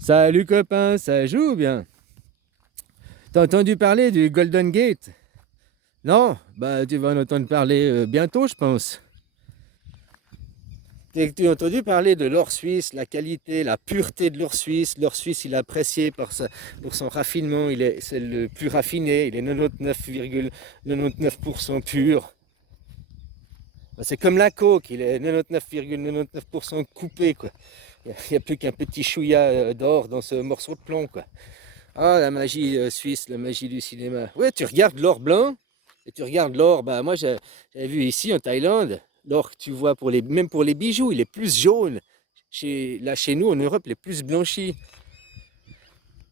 Salut copain, ça joue bien. T'as entendu parler du Golden Gate? Non? Bah tu vas en entendre parler bientôt, je pense. Tu as entendu parler de l'or suisse, la qualité, la pureté de l'or suisse. L'or suisse, il est apprécié pour son raffinement. C'est le plus raffiné. Il est 99,99% pur. Bah, c'est comme la coke, il est 99,99% coupé, quoi. Il n'y a plus qu'un petit chouïa d'or dans ce morceau de plomb, quoi. Ah, la magie suisse, la magie du cinéma. Ouais, tu regardes l'or blanc et tu regardes l'or. Bah, moi, j'avais vu ici en Thaïlande, l'or que tu vois même pour les bijoux, il est plus jaune. Là, chez nous, en Europe, il est plus blanchi.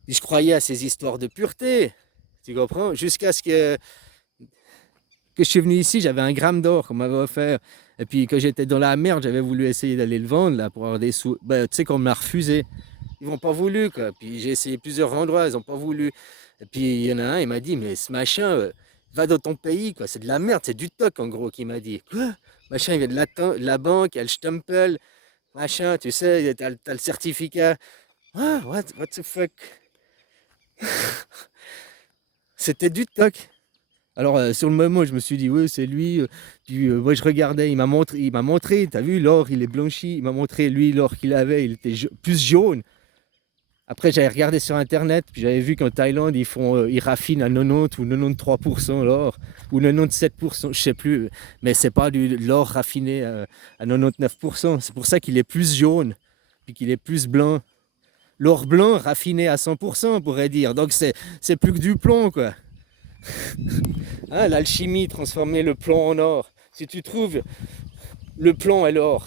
Et je croyais à ces histoires de pureté, tu comprends? Jusqu'à ce que je suis venu ici, j'avais 1 gramme d'or qu'on m'avait offert. Et puis, quand j'étais dans la merde, j'avais voulu essayer d'aller le vendre là, pour avoir des sous. Bah, tu sais qu'on m'a refusé. Ils m'ont pas voulu, quoi. Puis j'ai essayé plusieurs endroits, ils ont pas voulu. Et puis il y en a un, il m'a dit, mais ce machin, va dans ton pays, quoi. C'est de la merde, c'est du toc, en gros, qu'il m'a dit. Quoi? Machin, il vient de la banque, il y a le stempel, machin, tu sais, t'as le certificat. Ah, what the fuck? C'était du toc. Alors sur le moment, je me suis dit, oui, c'est lui. Puis moi, je regardais, il m'a montré, t'as vu, l'or, il est blanchi. Il m'a montré, lui, l'or qu'il avait, il était plus jaune. Après, j'avais regardé sur internet, puis j'avais vu qu'en Thaïlande, ils raffinent à 90 ou 93% l'or, ou 97%, je sais plus, mais c'est pas de l'or raffiné à 99%. C'est pour ça qu'il est plus jaune, puis qu'il est plus blanc. L'or blanc raffiné à 100%, on pourrait dire. Donc c'est plus que du plomb, quoi. Hein, l'alchimie, transformer le plomb en or. Si tu trouves le plomb et l'or,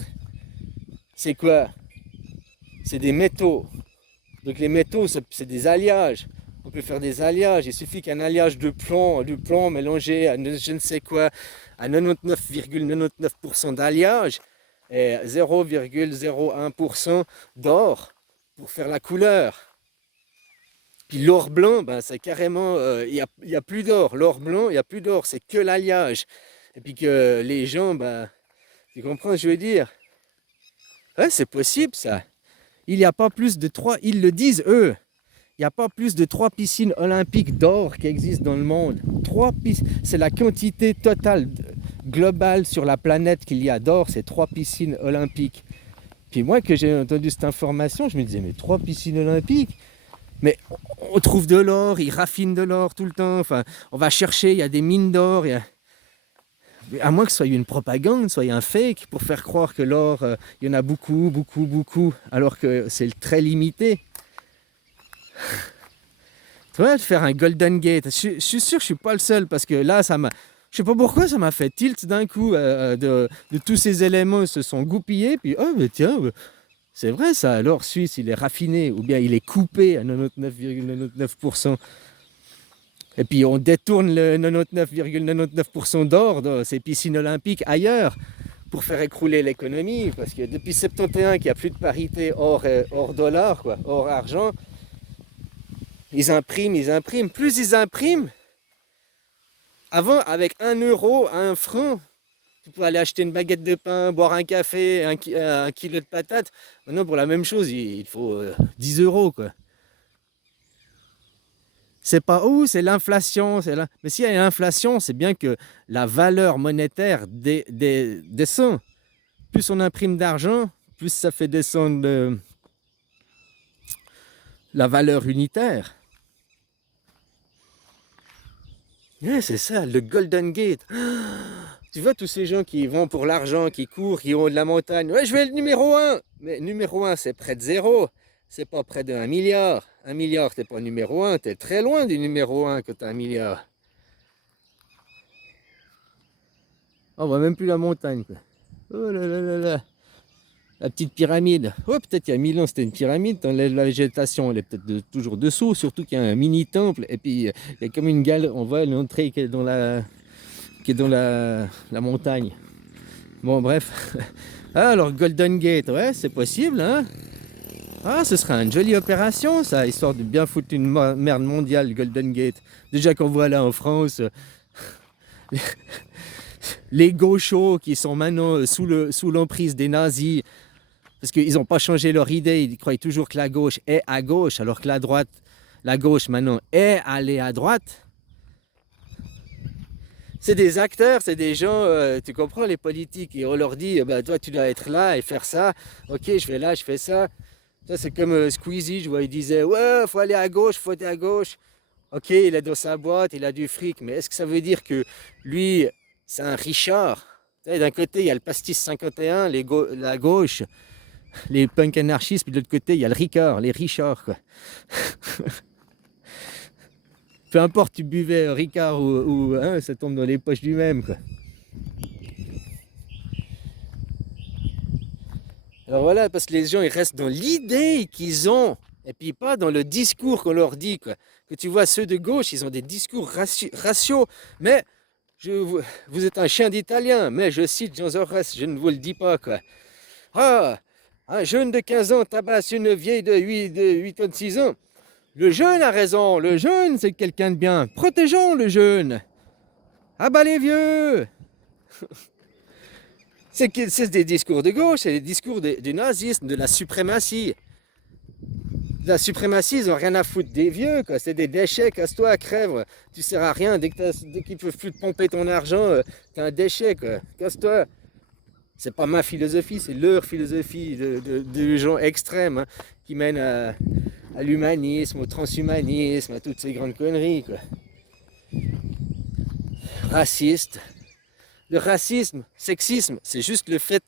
c'est quoi? C'est des métaux. Donc les métaux, c'est des alliages. On peut faire des alliages. Il suffit qu'un alliage de plomb, du plomb mélangé à je ne sais quoi, à 99,99% d'alliage et 0,01% d'or pour faire la couleur. Puis l'or blanc, ben, c'est carrément, y a plus d'or. L'or blanc, il n'y a plus d'or, c'est que l'alliage. Et puis que les gens, ben, tu comprends ce que je veux dire? Ouais, c'est possible ça. Il n'y a pas plus de 3, ils le disent eux, il n'y a pas plus de 3 piscines olympiques d'or qui existent dans le monde. 3 piscines, c'est la quantité totale globale sur la planète qu'il y a d'or, c'est 3 piscines olympiques. Puis moi, que j'ai entendu cette information, je me disais, mais 3 piscines olympiques? Mais on trouve de l'or, ils raffinent de l'or tout le temps, enfin, on va chercher, il y a des mines d'or, à moins que ce soit une propagande, soit un fake, pour faire croire que l'or, il y en a beaucoup, beaucoup, beaucoup, alors que c'est très limité. Tu vois, de faire un Golden Gate. Je suis sûr que je suis pas le seul parce que là, je sais pas pourquoi ça m'a fait tilt d'un coup de tous ces éléments se sont goupillés. Puis, oh, mais tiens, c'est vrai ça, l'or suisse, il est raffiné ou bien il est coupé à 99,99%. Et puis on détourne le 99,99% d'or de ces piscines olympiques ailleurs pour faire écrouler l'économie. Parce que depuis 71 qu'il n'y a plus de parité or-dollar, quoi, or-argent, ils impriment, ils impriment. Plus ils impriment, avant, avec 1 euro, 1 franc, tu pouvais aller acheter une baguette de pain, boire un café, un kilo de patates. Maintenant, pour la même chose, il faut 10 euros, quoi. C'est pas où, c'est l'inflation. Mais s'il y a une inflation, c'est bien que la valeur monétaire descend. Plus on imprime d'argent, plus ça fait descendre la valeur unitaire. Ouais, c'est ça, le Golden Gate. Tu vois tous ces gens qui vont pour l'argent, qui courent, qui ont de la montagne. Ouais, je vais le numéro 1. Mais numéro 1, c'est près de zéro. C'est pas près de 1 milliard. 1 milliard, t'es pas numéro 1. T'es très loin du numéro 1 que t'as 1 milliard. On voit même plus la montagne, quoi. Oh là là là là. La petite pyramide. Oh, peut-être il y a 1000 ans, c'était une pyramide. La végétation, elle est peut-être toujours dessous. Surtout qu'il y a un mini temple. Et puis, il y a comme une galerie. On voit l'entrée qui est dans la montagne. Bon, bref. Ah, alors Golden Gate, ouais, c'est possible, hein. Ah, ce serait une jolie opération, ça, histoire de bien foutre une merde mondiale, Golden Gate. Déjà qu'on voit là en France, les gauchos qui sont maintenant sous l'emprise des nazis, Parce qu'ils n'ont pas changé leur idée, ils croient toujours que la gauche est à gauche, alors que la gauche maintenant est allée à droite. C'est des acteurs, c'est des gens, tu comprends, les politiques, et on leur dit, bah, toi tu dois être là et faire ça, ok je vais là, je fais ça. Ça c'est comme Squeezie, je vois, il disait, ouais, faut aller à gauche, faut aller à gauche. Ok, il est dans sa boîte, il a du fric, mais est-ce que ça veut dire que lui, c'est un Richard? D'un côté, il y a le pastis 51, la gauche, les punks anarchistes, puis de l'autre côté, il y a le Ricard, les Richards, quoi. Peu importe, tu buvais Ricard ou hein, ça tombe dans les poches du même, quoi. Alors voilà, parce que les gens, ils restent dans l'idée qu'ils ont, et puis pas dans le discours qu'on leur dit, quoi. Que tu vois, ceux de gauche, ils ont des discours raciaux, mais vous êtes un chien d'italien, mais je cite Jean Jaurès, je ne vous le dis pas, quoi. Ah, un jeune de 15 ans tabasse une vieille de 86 ans. Le jeune a raison, le jeune c'est quelqu'un de bien. Protégeons le jeune. Ah bah les vieux. C'est des discours de gauche, c'est des discours du nazisme, de la suprématie. La suprématie, ils n'ont rien à foutre des vieux, quoi. C'est des déchets, casse-toi, crève. Tu sers à rien, dès qu'ils peuvent plus te pomper ton argent, t'es un déchet, quoi. Casse-toi. C'est pas ma philosophie, c'est leur philosophie de gens extrêmes, hein, qui mènent à l'humanisme, au transhumanisme, à toutes ces grandes conneries, quoi. Raciste. Le racisme, sexisme, c'est juste le fait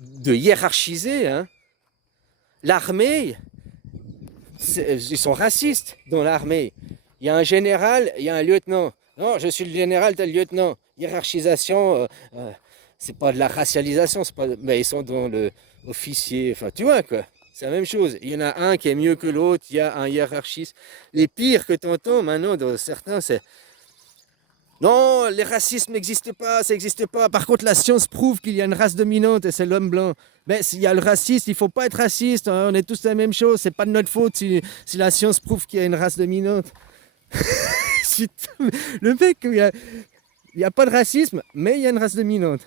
de hiérarchiser, hein. L'armée, ils sont racistes dans l'armée. Il y a un général, il y a un lieutenant. Non, je suis le général, t'es le lieutenant. Hiérarchisation, c'est pas de la racialisation, c'est pas, mais ils sont dans le officier, enfin tu vois quoi. C'est la même chose. Il y en a un qui est mieux que l'autre, il y a un hiérarchiste. Les pires que tu entends maintenant dans certains, c'est non, les racismes n'existent pas, ça n'existe pas. Par contre, la science prouve qu'il y a une race dominante et c'est l'homme blanc. Mais s'il y a le racisme, il ne faut pas être raciste, hein, on est tous la même chose, c'est pas de notre faute si la science prouve qu'il y a une race dominante. Le mec, il n'y a pas de racisme, mais il y a une race dominante.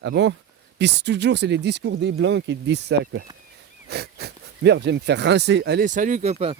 Ah bon? Puis toujours, c'est les discours des blancs qui te disent ça, quoi. Merde, je vais me faire rincer. Allez, salut, copain.